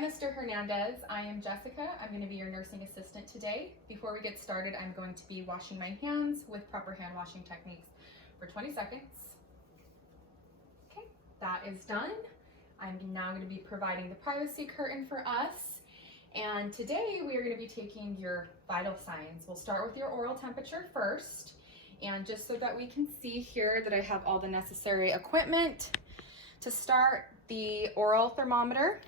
Mr. Hernandez. I am Jessica. I'm going to be your nursing assistant today. Before we get started, I'm going to be washing my hands with proper hand washing techniques for 20 seconds. Okay, that is done. I'm now going to be providing the privacy curtain for us. And today we are going to be taking your vital signs. We'll start with your oral temperature first. And just so that we can see here that I have all the necessary equipment to start, the oral thermometer,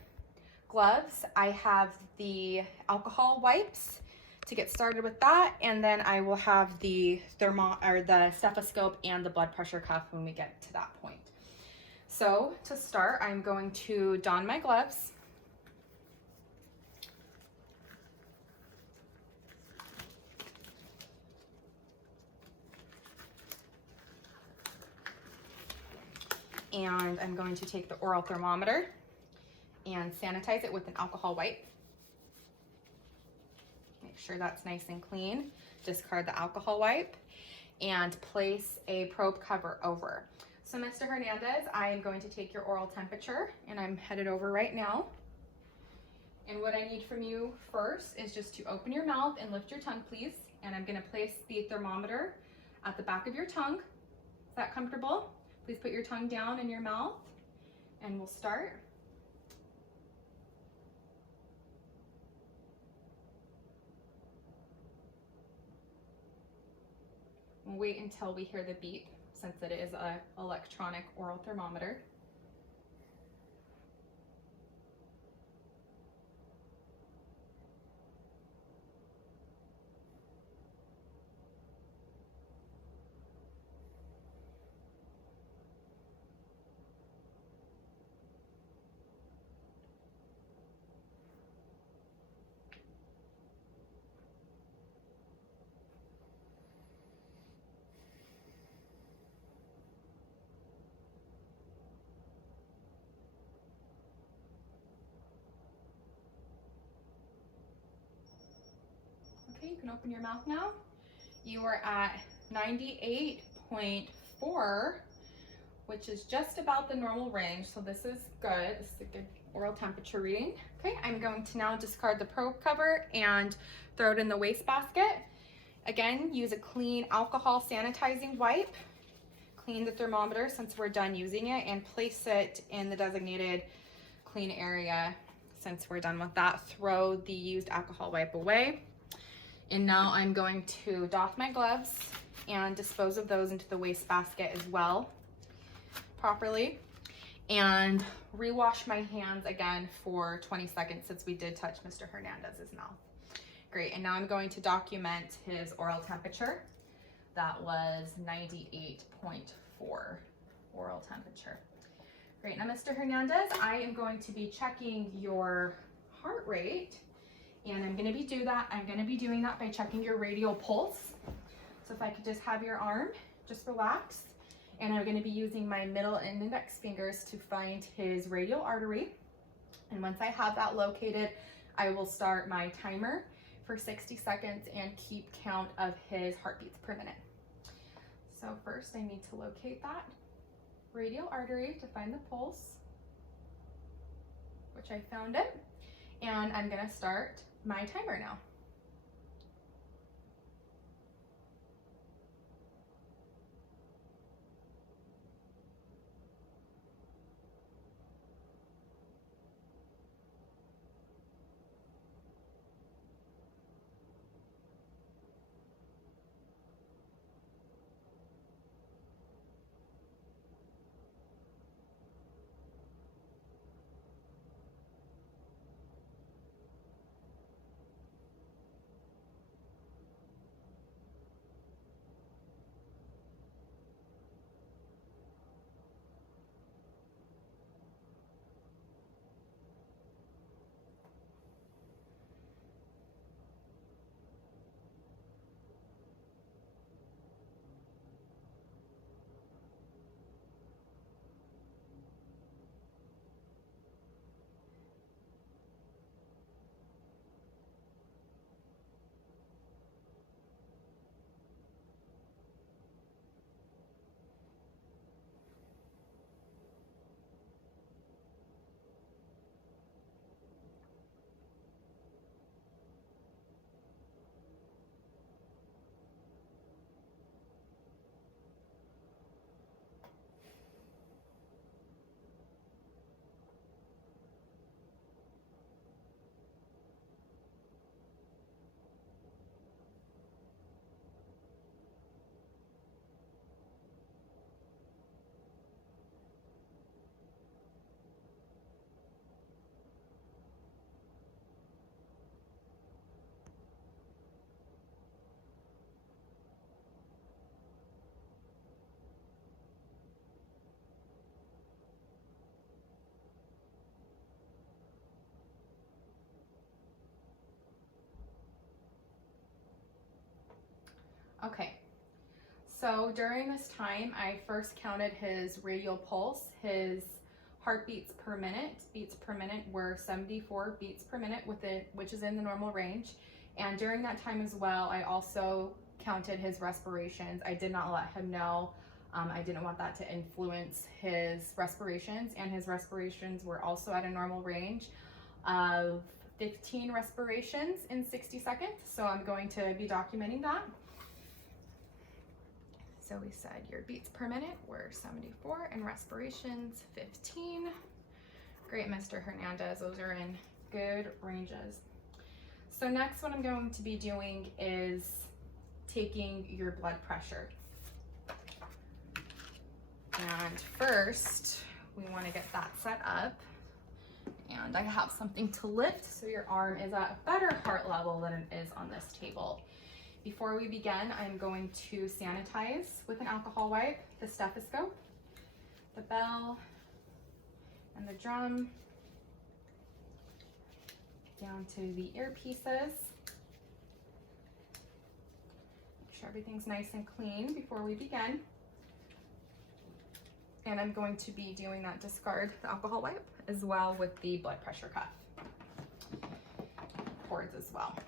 gloves, I have the alcohol wipes to get started with that, and then I will have the stethoscope and the blood pressure cuff when we get to that point. So to start, I'm going to don my gloves. And I'm going to take the oral thermometer and sanitize it with an alcohol wipe. Make sure that's nice and clean. Discard the alcohol wipe and place a probe cover over. So Mr. Hernandez, I am going to take your oral temperature and I'm headed over right now. And what I need from you first is just to open your mouth and lift your tongue, please. And I'm gonna place the thermometer at the back of your tongue. Is that comfortable? Please put your tongue down in your mouth and we'll start. We'll wait until we hear the beep since it is an electronic oral thermometer. Okay, you can open your mouth now. You are at 98.4, which is just about the normal range, so this is good. This is a good oral temperature reading. Okay, I'm going to now discard the probe cover and throw it in the wastebasket. Again, use a clean alcohol sanitizing wipe. Clean the thermometer since we're done using it and place it in the designated clean area. Since we're done with that, throw the used alcohol wipe away. And now I'm going to doff my gloves and dispose of those into the wastebasket as well properly. And rewash my hands again for 20 seconds since we did touch Mr. Hernandez's mouth. Great, and now I'm going to document his oral temperature. That was 98.4 oral temperature. Great, now Mr. Hernandez, I am going to be checking your heart rate. And I'm going to be doing that by checking your radial pulse. So if I could just have your arm, just relax. And I'm going to be using my middle and index fingers to find his radial artery. And once I have that located, I will start my timer for 60 seconds and keep count of his heartbeats per minute. So first I need to locate that radial artery to find the pulse, which I found it. And I'm going to start my timer now. Okay, so during this time, I first counted his radial pulse. His heartbeats per minute, beats per minute were 74 beats per minute, which is in the normal range. And during that time as well, I also counted his respirations. I did not let him know. I didn't want that to influence his respirations, and his respirations were also at a normal range of 15 respirations in 60 seconds. So I'm going to be documenting that. So we said your beats per minute were 74 and respirations 15. Great, Mr. Hernandez, those are in good ranges. So next, what I'm going to be doing is taking your blood pressure. And first, we want to get that set up. And I have something to lift so your arm is at a better heart level than it is on this table. Before we begin, I'm going to sanitize with an alcohol wipe the stethoscope, the bell, and the drum, down to the earpieces. Make sure everything's nice and clean before we begin. And I'm going to be doing that discard the alcohol wipe as well with the blood pressure cuff cords as well.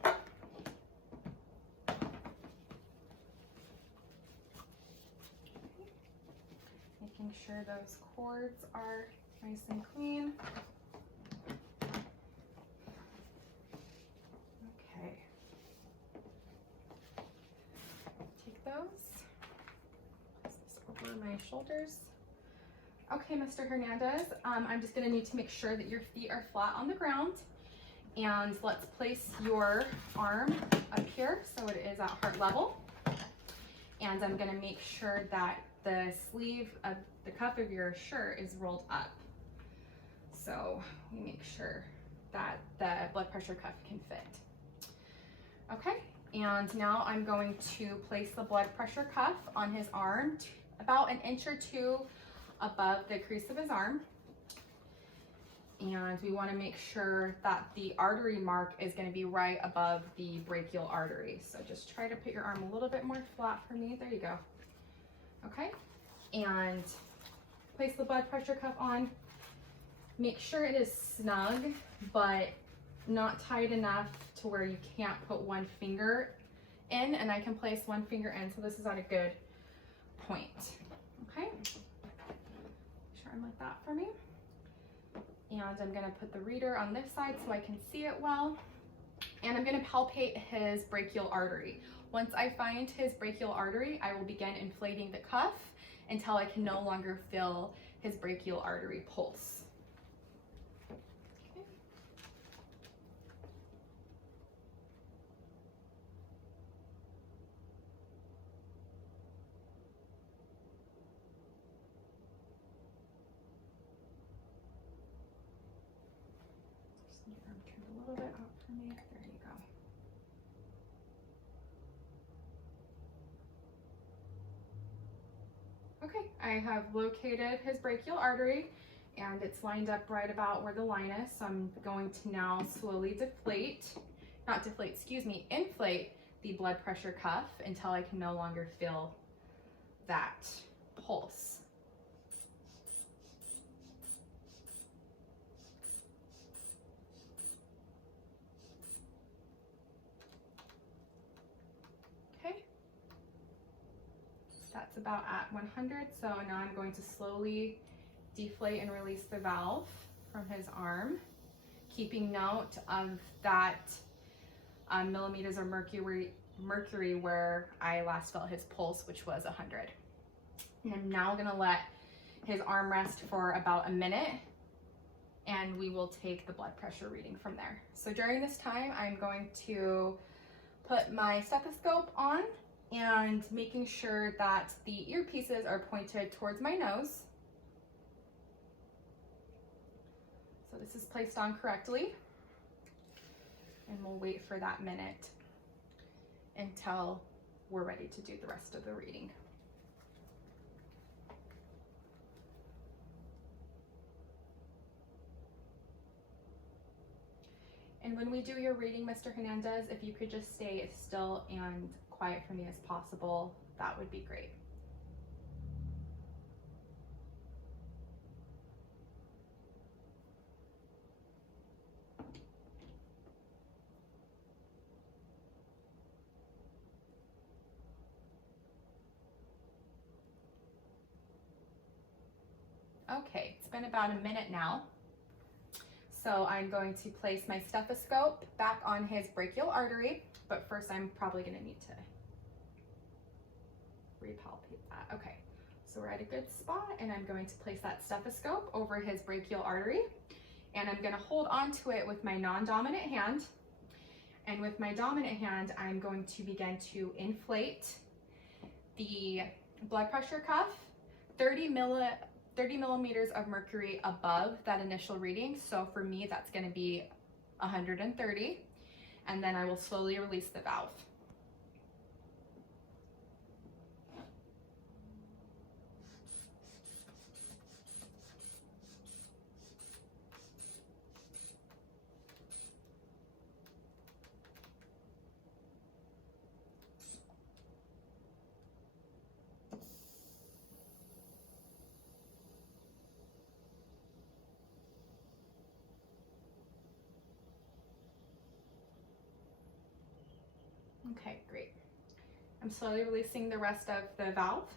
Making sure those cords are nice and clean. Okay. Take those, place this over my shoulders. Okay, Mr. Hernandez, I'm just gonna need to make sure that your feet are flat on the ground, and let's place your arm up here so it is at heart level. And I'm gonna make sure that the sleeve of the cuff of your shirt is rolled up. So we make sure that the blood pressure cuff can fit. Okay, and now I'm going to place the blood pressure cuff on his arm about an inch or two above the crease of his arm. And we want to make sure that the artery mark is going to be right above the brachial artery. So just try to put your arm a little bit more flat for me. There you go. Okay, and place the blood pressure cuff on. Make sure it is snug, but not tight enough to where you can't put one finger in, and I can place one finger in, so this is at a good point. Okay, make sure I'm like that for me. And I'm gonna put the reader on this side so I can see it well. And I'm gonna palpate his brachial artery. Once I find his brachial artery, I will begin inflating the cuff until I can no longer feel his brachial artery pulse. Okay. Just need your arm turned a little bit out for me. There you go. Okay, I have located his brachial artery and it's lined up right about where the line is. So I'm going to now slowly inflate the blood pressure cuff until I can no longer feel that pulse. Okay. That's about at 100. So now I'm going to slowly deflate and release the valve from his arm, keeping note of that millimeters of mercury where I last felt his pulse, which was 100. And I'm now gonna let his arm rest for about a minute, and we will take the blood pressure reading from there. So during this time, I'm going to put my stethoscope on and making sure that the earpieces are pointed towards my nose. So this is placed on correctly. And we'll wait for that minute until we're ready to do the rest of the reading. And And when we do your reading, Mr. Hernandez, if you could just stay as still and quiet for me as possible, that would be great. Okay, it's been about a minute now. So I'm going to place my stethoscope back on his brachial artery, but first I'm probably going to need to repalpate that. Okay, so we're at a good spot, and I'm going to place that stethoscope over his brachial artery, and I'm going to hold on to it with my non-dominant hand. And with my dominant hand, I'm going to begin to inflate the blood pressure cuff 30 millimeters of mercury above that initial reading. So for me, that's going to be 130. And then I will slowly release the valve. Okay, great. I'm slowly releasing the rest of the valve,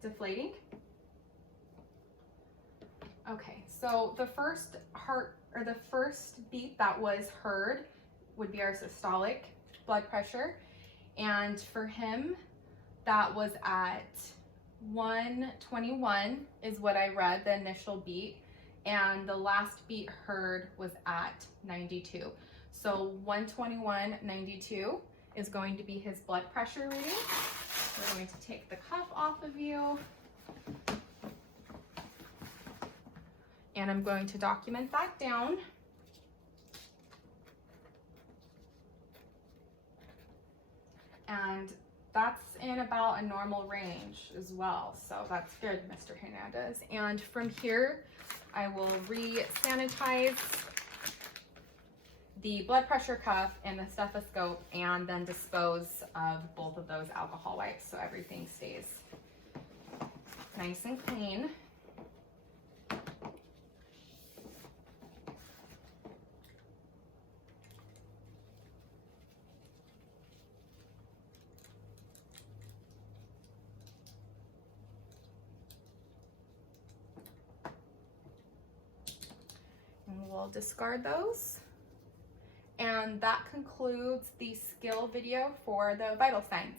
deflating. Okay, so the first beat that was heard would be our systolic blood pressure. And for him, that was at 121 is what I read, the initial beat. And the last beat heard was at 92. So 121.92 is going to be his blood pressure reading. We're going to take the cuff off of you. And I'm going to document that down. And that's in about a normal range as well. So that's good, Mr. Hernandez. And from here, I will re-sanitize the blood pressure cuff and the stethoscope, and then dispose of both of those alcohol wipes so everything stays nice and clean. And we'll discard those. And that concludes the skill video for the vital signs.